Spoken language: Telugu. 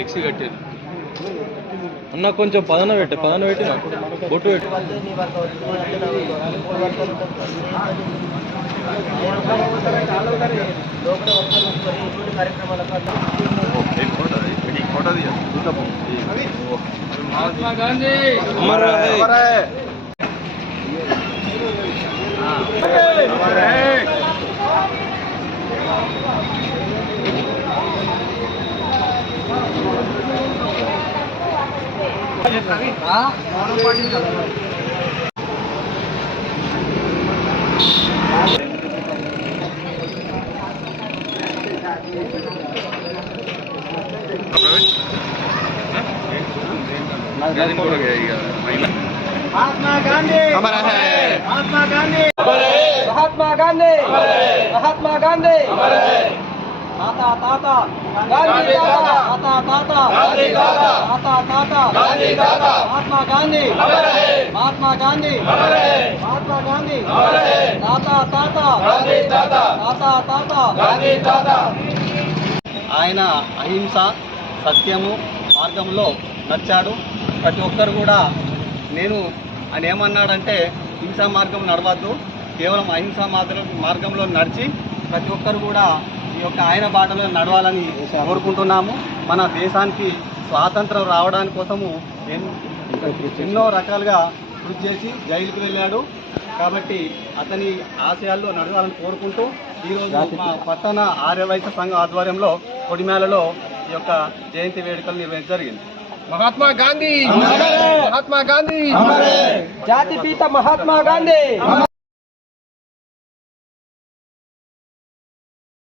ఫ్లెక్సీ కట్టారు అన్న కొంచెం పదన పెట్టి బొట్టు పెట్టి महात्मा गांधी अमर रहे। महात्मा गांधी हमारा है, महात्मा गांधी महात्मा गांधी महात्मा गांधी ताता ताता गांधी ताता ताता गांधी दादा ताता ताता गांधी दादा महात्मा गांधी महात्मा गांधी महात्मा गांधी ताता ताता गांधी दादा ताता ताता गांधी दादा ఆయన అహింస సత్యము మార్గంలో నడిచాడు. ప్రతి ఒక్కరు కూడా ఆయన ఏమన్నాడంటే హింసా మార్గం నడవద్దు, కేవలం అహింసా మార్గంలో నడిచి ప్రతి ఒక్కరు కూడా ఈ యొక్క ఆయన బాటలో నడవాలని కోరుకుంటున్నాము. మన దేశానికి స్వాతంత్రం రావడానికి కోసము ఎన్నో రకాలుగా కృషి చేసి జైలుకు వెళ్ళాడు. కాబట్టి అతని ఆశయాల్లో నడవాలని కోరుకుంటూ ఈరోజు మా పట్టణ ఆర్యవైశ్య సంఘం ఆధ్వర్యంలో కొడిమేలలో ఈ యొక్క జయంతి వేడుకలు నిర్వహించడం జరిగింది. महात्मा गांधी महात्मा गांधी जाति पिता महात्मा गांधी।